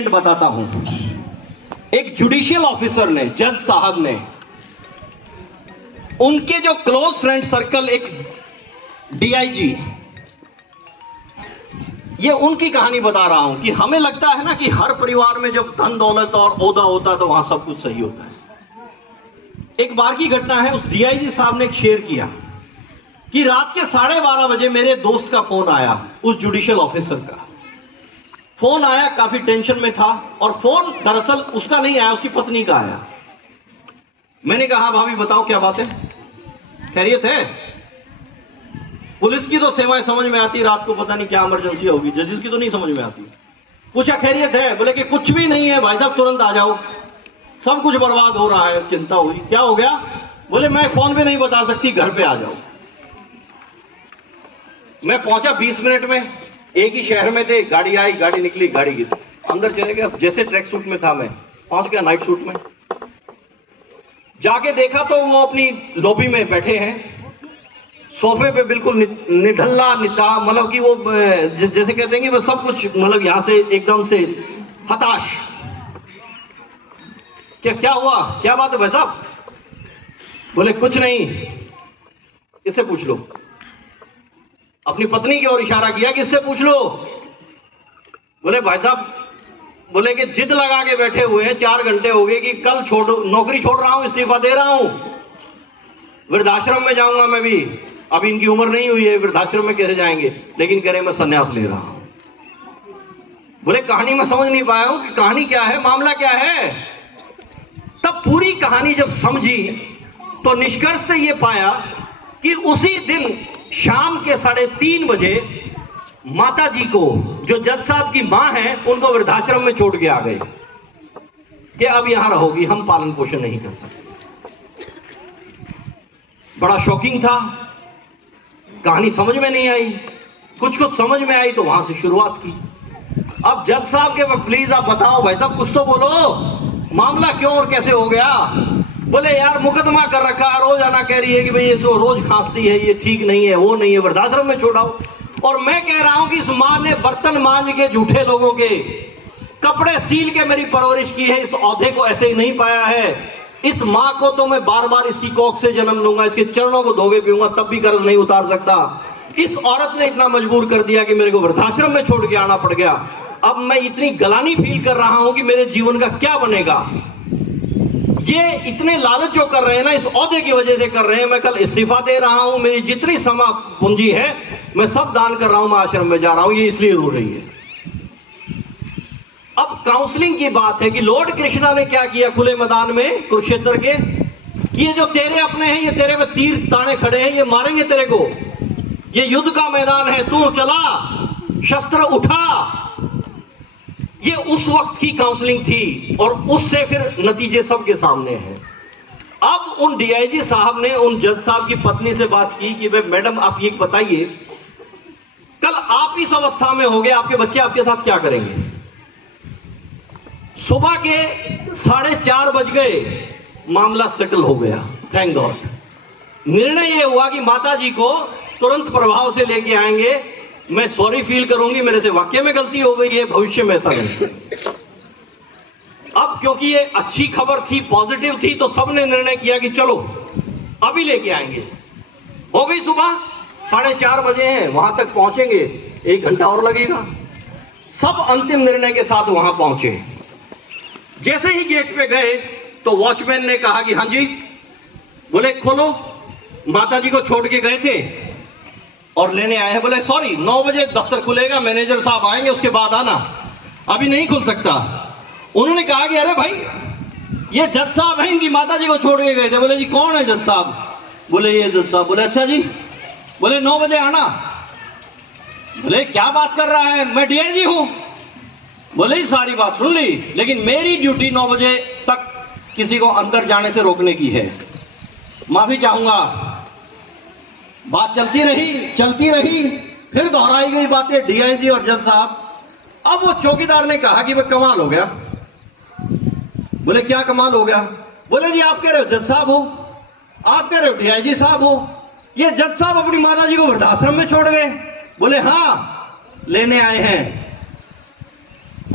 Incident बताता हूं। एक जुडिशियल ऑफिसर ने, जज साहब ने, उनके जो क्लोज फ्रेंड सर्कल, एक डीआईजी, ये उनकी कहानी बता रहा हूं कि हमें लगता है ना कि हर परिवार में जब धन दौलत और ओहदा होता है तो वहां सब कुछ सही होता है। एक बार की घटना है, उस डीआईजी साहब ने शेयर किया कि रात के 12:30 बजे मेरे दोस्त का फोन आया, उस जुडिशियल ऑफिसर का फोन आया, काफी टेंशन में था, और फोन दरअसल उसका नहीं आया, उसकी पत्नी का आया। मैंने कहा भाभी बताओ क्या बात है, खैरियत है? पुलिस की तो सेवाएं समझ में आती, रात को पता नहीं क्या इमरजेंसी होगी, जजेस की तो नहीं समझ में आती। पूछा खैरियत है? बोले कि कुछ भी नहीं है भाई साहब, तुरंत आ जाओ, सब कुछ बर्बाद हो रहा है। चिंता हुई, क्या हो गया? बोले मैं फोन पे नहीं बता सकती, घर पे आ जाओ। मैं पहुंचा 20 मिनट में, एक ही शहर में थे, गाड़ी आई, गाड़ी निकली, गाड़ी गिरी, अंदर चले गए। जैसे ट्रैक सूट में था, मैं पहुंच गया नाइट सूट में। जाके देखा तो वो अपनी लॉबी में बैठे हैं, सोफे पे बिल्कुल निढल्ला निता, मतलब कि वो जैसे कहते हैं कि वो सब कुछ, मतलब यहां से एकदम से हताश। क्या हुआ, क्या बात है भाई साहब? बोले कुछ नहीं, इससे पूछ लो। अपनी पत्नी की ओर इशारा किया कि इससे पूछ लो। बोले भाई साहब, बोले कि जिद लगा के बैठे हुए हैं, 4 घंटे हो गए कि कल नौकरी छोड़ रहा हूं, इस्तीफा दे रहा हूं, वृद्धाश्रम में जाऊंगा मैं भी। अभी इनकी उम्र नहीं हुई है, वृद्धाश्रम में कैसे जाएंगे, लेकिन कह रहे मैं संन्यास ले रहा हूं। बोले कहानी में समझ नहीं पाया हूं कि कहानी क्या है, मामला क्या है। तब पूरी कहानी जब समझी तो निष्कर्ष से यह पाया कि उसी दिन शाम के 3:30 बजे माता जी को, जो जज साहब की मां है, उनको वृद्धाश्रम में छोड़ के आ गए कि अब यहां रहोगी, हम पालन पोषण नहीं कर सकते। बड़ा शॉकिंग था, कहानी समझ में नहीं आई, कुछ समझ में आई तो वहां से शुरुआत की। अब जज साहब के प्लीज आप बताओ भाई साहब, कुछ तो बोलो, मामला क्यों और कैसे हो गया? बोले यार मुकदमा कर रखा, रोज आना कह रही है कि भाई ये सो रोज खांसती है, ये ठीक नहीं है, वो नहीं है, वृद्धाश्रम में छोड़ाओ। और मैं कह रहा हूं कि इस मां ने बर्तन मांझ के झूठे लोगों के कपड़े सील के मेरी परवरिश की है, इस औहदे को ऐसे ही नहीं पाया है। इस मां को तो मैं बार बार इसकी कोख से जन्म लूंगा, इसके चरणों को धोके पीऊंगा, तब भी कर्ज नहीं उतार सकता। इस औरत ने इतना मजबूर कर दिया कि मेरे को वृद्धाश्रम में छोड़ के आना पड़ गया। अब मैं इतनी गलानी फील कर रहा हूं कि मेरे जीवन का क्या बनेगा। ये इतने लालच जो कर रहे हैं ना, इस औहदे की वजह से कर रहे हैं। मैं कल इस्तीफा दे रहा हूं, मेरी जितनी समा पूंजी है मैं सब दान कर रहा हूं, मैं आश्रम में जा रहा हूं, ये इसलिए रो रही है। अब काउंसलिंग की बात है कि लॉर्ड कृष्णा ने क्या किया खुले मैदान में कुरुक्षेत्र के, कि ये जो तेरे अपने हैं, ये तेरे पे तीर ताने खड़े हैं, ये मारेंगे तेरे को, ये युद्ध का मैदान है, तू चला, शस्त्र उठा। ये उस वक्त की काउंसलिंग थी और उससे फिर नतीजे सबके सामने हैं। अब उन डीआईजी साहब ने उन जज साहब की पत्नी से बात की कि भाई मैडम आप ये बताइए, कल आप इस अवस्था में हो गए, आपके बच्चे आपके साथ क्या करेंगे? सुबह के 4:30 बज गए, मामला सेटल हो गया, थैंक गॉड। निर्णय यह हुआ कि माता जी को तुरंत प्रभाव से लेके आएंगे, मैं सॉरी फील करूंगी, मेरे से वाकई में गलती हो गई है, भविष्य में ऐसा नहीं। अब क्योंकि ये अच्छी खबर थी, पॉजिटिव थी, तो सबने निर्णय किया कि चलो अभी लेके आएंगे। हो गई सुबह, 4:30 बजे हैं, वहां तक पहुंचेंगे, 1 घंटा और लगेगा। सब अंतिम निर्णय के साथ वहां पहुंचे। जैसे ही गेट पे गए तो वॉचमैन ने कहा कि हाँ जी। बोले खोलो, माता जी को छोड़ के गए थे और लेने आए हैं। बोले सॉरी, 9 बजे दफ्तर खुलेगा, मैनेजर साहब आएंगे, उसके बाद आना, अभी नहीं खुल सकता। उन्होंने कहा कि अरे भाई ये जज साहब हैं, इनकी माता जी को छोड़ के गए थे। बोले जी कौन है जज साहब? बोले ये जज साहब। बोले अच्छा जी। बोले 9 बजे आना। बोले क्या बात कर रहा है, मैं डीआईजी हूं। बोले ही सारी बात सुन ली, लेकिन मेरी ड्यूटी 9 बजे तक किसी को अंदर जाने से रोकने की है, माफी चाहूंगा। बात चलती रही, फिर दोहराई गई बातें, डीआईजी और जज साहब। अब वो चौकीदार ने कहा कि भाई कमाल हो गया। बोले क्या कमाल हो गया? बोले जी आप कह रहे हो जज साहब हो, आप कह रहे हो डीआईजी साहब हो, ये जज साहब अपनी माता जी को वृद्धाश्रम में छोड़ गए। बोले हाँ, लेने आए हैं।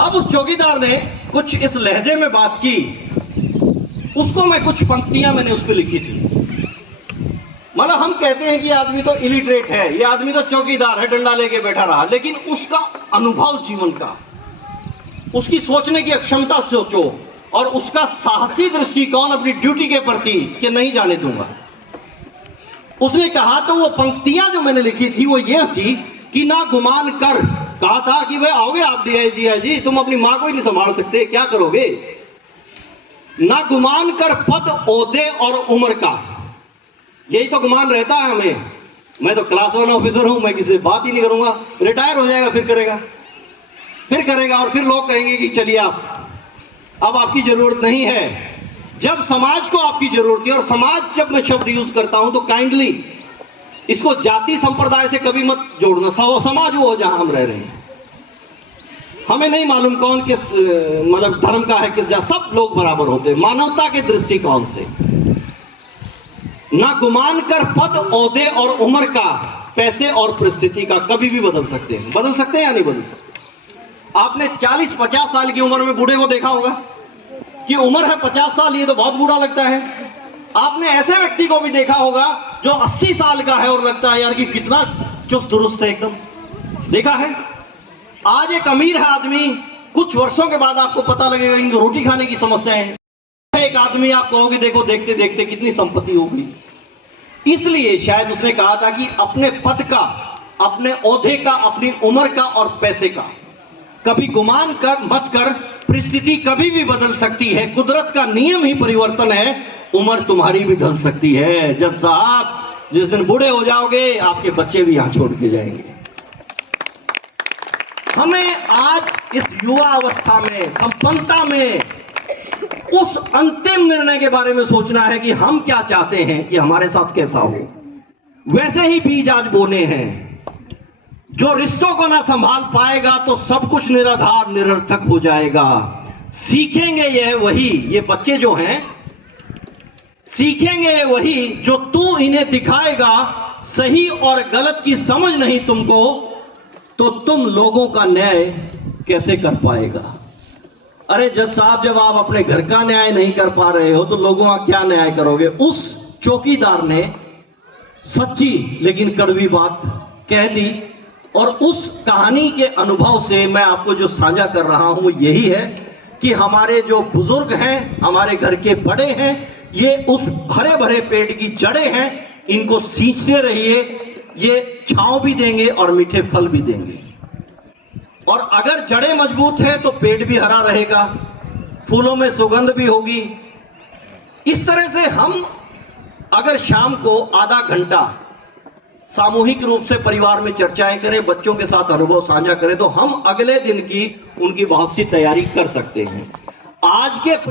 अब उस चौकीदार ने कुछ इस लहजे में बात की, उसको मैं कुछ पंक्तियां मैंने उस पर लिखी थी। मतलब हम कहते हैं कि आदमी तो इलिटरेट है, ये आदमी तो चौकीदार है, डंडा लेके बैठा रहा, लेकिन उसका अनुभव जीवन का, उसकी सोचने की अक्षमता सोचो, और उसका साहसी दृष्टिकोण अपनी ड्यूटी के प्रति कि नहीं जाने दूंगा। उसने कहा, तो वो पंक्तियां जो मैंने लिखी थी वो ये थी कि ना गुमान कर, कहा था कि भाई आओगे आप डीआईजी जी, तुम अपनी मां को ही नहीं संभाल सकते, क्या करोगे। ना गुमान कर पद ओहदे और उम्र का, यही तो गुमान रहता है हमें। मैं तो क्लास 1 ऑफिसर हूं, मैं किसी से बात ही नहीं करूंगा, रिटायर हो जाएगा फिर करेगा, और फिर लोग कहेंगे कि चलिए अब आपकी जरूरत नहीं है। जब समाज को आपकी जरूरत है, और समाज जब मैं शब्द यूज करता हूं तो काइंडली इसको जाति संप्रदाय से कभी मत जोड़ना। समाज वो जहां हम रह रहे हैं, हमें नहीं मालूम कौन किस मतलब धर्म का है, किस सब लोग बराबर होते हैं मानवता के दृष्टिकोण से। ना गुमान कर पद ओहदे और उम्र का, पैसे और परिस्थिति का कभी भी बदल सकते हैं। बदल सकते हैं या नहीं बदल सकते। आपने 40-50 साल की उम्र में बूढ़े को देखा होगा कि उम्र है 50 साल, ये तो बहुत बूढ़ा लगता है। आपने ऐसे व्यक्ति को भी देखा होगा जो 80 साल का है और लगता है यार कि कितना चुस्त दुरुस्त है एकदम, देखा है। आज एक अमीर है आदमी, कुछ वर्षों के बाद आपको पता लगेगा इनको रोटी खाने की समस्या है। एक आदमी आप कहोगे देखो देखते देखते कितनी संपत्ति हो गई। इसलिए शायद उसने कहा था कि अपने पद का, अपने ओहदे का, अपनी उम्र का और पैसे का कभी गुमान कर मत कर, परिस्थिति कभी भी बदल सकती है, कुदरत का नियम ही परिवर्तन है, उम्र तुम्हारी भी ढल सकती है। जज साहब, जिस दिन बूढ़े हो जाओगे आपके बच्चे भी यहां छोड़ के जाएंगे। हमें आज इस युवा अवस्था में, संपन्नता में, उस अंतिम निर्णय के बारे में सोचना है कि हम क्या चाहते हैं कि हमारे साथ कैसा हो। वैसे ही बीज आज बोने हैं। जो रिश्तों को ना संभाल पाएगा तो सब कुछ निराधार निरर्थक हो जाएगा। सीखेंगे यह वही, ये बच्चे जो हैं सीखेंगे वही जो तू इन्हें दिखाएगा। सही और गलत की समझ नहीं तुमको तो तुम लोगों का न्याय कैसे कर पाएगा। अरे जज साहब, जब आप अपने घर का न्याय नहीं कर पा रहे हो तो लोगों का क्या न्याय करोगे। उस चौकीदार ने सच्ची लेकिन कड़वी बात कह दी, और उस कहानी के अनुभव से मैं आपको जो साझा कर रहा हूं यही है कि हमारे जो बुजुर्ग हैं, हमारे घर के बड़े हैं, ये उस हरे भरे पेड़ की जड़ें हैं, इनको सींचते रहिए, ये छांव भी देंगे और मीठे फल भी देंगे। और अगर जड़ें मजबूत हैं तो पेड़ भी हरा रहेगा, फूलों में सुगंध भी होगी। इस तरह से हम अगर शाम को आधा घंटा सामूहिक रूप से परिवार में चर्चाएं करें, बच्चों के साथ अनुभव साझा करें, तो हम अगले दिन की उनकी बहुत सी तैयारी कर सकते हैं। आज के